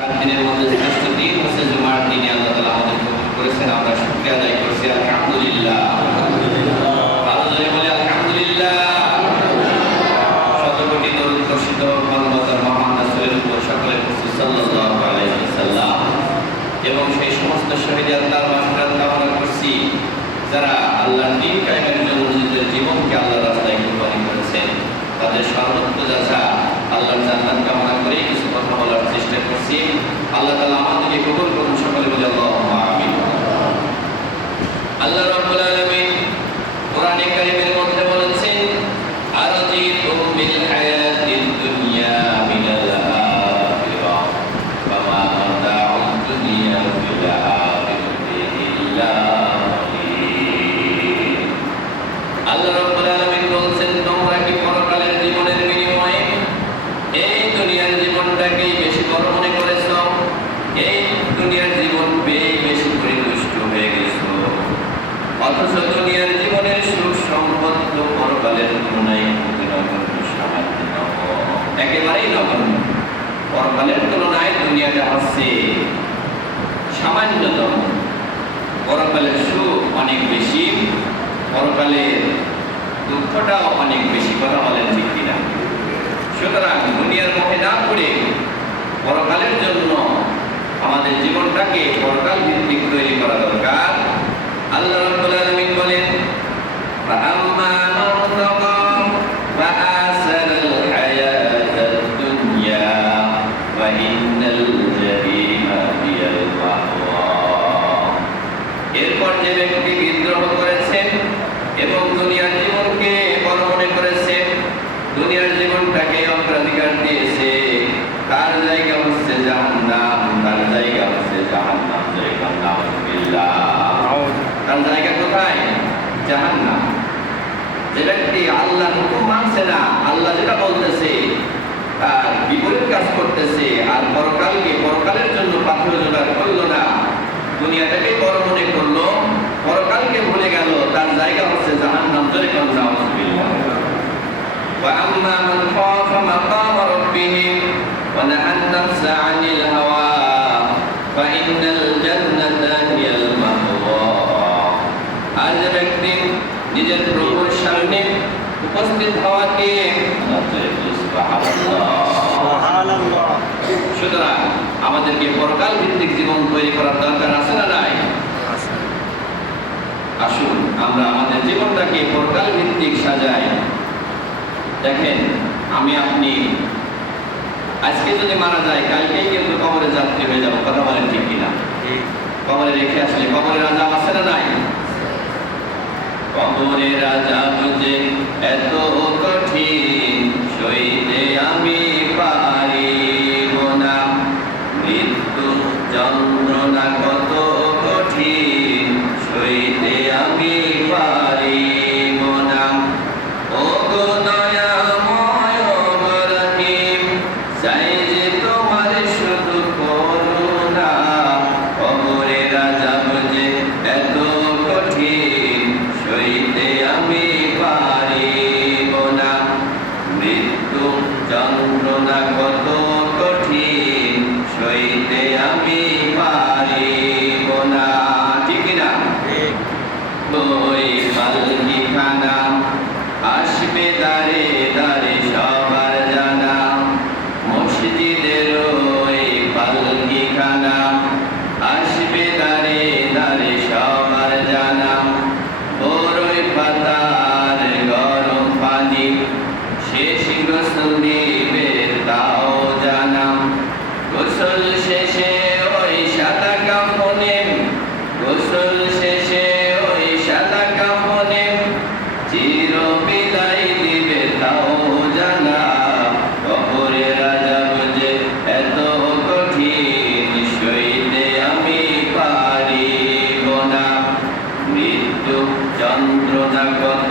দিনের মধ্যে শ্রেষ্ঠ দিন হচ্ছে জুমার দিনে আল্লাহ তাআলা আমাদের কবুল করেছেন। আমরা শুকরিয়া আদায় করছি, আলহামদুলিল্লাহ। ভালো করে বলি আলহামদুলিল্লাহ। শত কোটি দরুদ বর্ষিত মানবতার মহান রাসূলের উপর সকলে পড়ছি সাল্লাল্লাহু আলাইহি ওয়াসাল্লাম। এবং সেই সমস্ত শহীদ আল্লাহর মাগফিরাত কামনা করছি যারা আল্লাহর দ্বীন কায়েমের জন্য নিজেদের জীবনকে আল্লাহর রাস্তায় কুরবানি করেছেন। তাদের সর্বোচ্চ যাজা আল্লাহর জান্নাত কামনা করে কিছু কথা বলার চেষ্টা করছি। আল্লাহ তাআলা আমাদেরকে কবুল করুন, সকলে বলি আল্লাহুম্মা আমিন। আল্লাহ রাব্বুল আলামিন কোরআনে কারীমের মধ্যে বলেছেন, আরাদিতুম বিল হায়াতিদ দুনিয়া মিনাল আখিরাহ ওয়া মা মাতাউদ দুনিয়া ফিল আখিরাতি ইল্লা কলিল। আল্লাহ রাব্বুল আলামিন বলেছেন, তোমরা কি পরকালের জীবনের বিনিময়ে এই দুনিয়ার জীবনটাকে বেশি বড় মনে করেছো? এই দুনিয়ার জীবন পেয়ে বেশি পরিতুষ্ট হয়ে গেছো, অথচ দুনিয়ার জীবনের সুখ সম্পদ তো পরকালের তুলনায় সামান্য, একেবারেই নগণ্য। পরকালের তুলনায় দুনিয়াটা হচ্ছে সামান্যতম। পরকালের সুখ অনেক বেশি, পরকালের দুঃখটাও অনেক বেশি। কথা বলেন ঠিক কিনা? সুতরাং দুনিয়ার মোহে না পড়ে পরকালের জন্য আমাদের জীবনটাকে পরকাল ভিত্তিক তৈরি করা দরকার। আল্লাহ রাব্বুল আলামিন বলেন, ফাআম্মা মান তাকা ওয়া আসারাল হায়াতাদ দুনিয়া ওয়া ইন্নাল জাহিমা হিয়াল মাওয়া। এরপর যে ব্যক্তি বিদ্রোহ করেছেন এবং দুনিয়ার জীবনকে বড় মনে করেছে, দুনিয়ার জীবনটাকে অগ্রাধিকার দিয়েছে, তার জায়গা হচ্ছে জাহান্নাম, তার জায়গা হচ্ছে জাহান্নাম। তার জায়গা কোথায়? জাহান্নাম। যে ব্যক্তি আল্লাহর হুকুম মানছে না, আল্লাহ যেটা বলতেছে তার বিপরীত কাজ করতেছে, আর পরকালের জন্য পাথর জোগাড় করলো না, দুনিয়াটাকে বড় মনে করলো, পরকালকে ভুলে গেল, তার জায়গা হচ্ছে জাহান্নাম। জোরে কোন নাউযুবিল্লাহ। وأما من خاف مقام ربه ونهى النفس عن الهوى فإن الجنة هي المأوى। আর যে ব্যক্তি নিজের প্রভুর সামনে উপস্থিত হওয়াকে সুবহানাল্লাহ। সুতরাং আমাদেরকে পরকাল ভিত্তিক জীবন তৈরি করার দরকার আছে না নাই? আসুন আমরা আমাদের জীবনটাকে পরকাল ভিত্তিক সাজাই। দেখেন, আমি আপনি আজকে যদি মারা যায়, কালকেই কিন্তু কবরে যাত্রী হয়ে যাব। কথা বলেন ঠিক কিনা? কবরে রেখে আসলে কবরের আযাব আছে না নাই? কবরের আযাব যে এত কঠিন, সইতে আমি পারিব না, মৃত্যু যন্ত্রণা কত কঠিন, সইতে আমি পারিব না। ও গো দয়াময় রহিম, চাই যে তোমার শুধু করুণা, কবরের আযাব যে এত কঠিন, সইতে আমি পারিব না, মৃত্যু যন্ত্রণা কত কঠিন, সইতে আমি পারিব না। ঠিক না? ওই পালকিখানা আসবে দাঁড়ে দাঁড়ে সবার জানা, মসজিদের ওই পালকিখানা আসবে দাঁড়ে দাঁড়ে সবার জানা। বড়ই পাতার গরম পানি শেষ গোসল দিবে তাও জানা, গোসল শেষে ওই সাদা কাফনে, গোসল শেষে ওই সাদা কাফনে চির বিদায় দিবে তাও জানা। কবরের আযাব যে এত কঠিন, সইতে আমি পারিব না, মৃত্যু যন্ত্রণা কত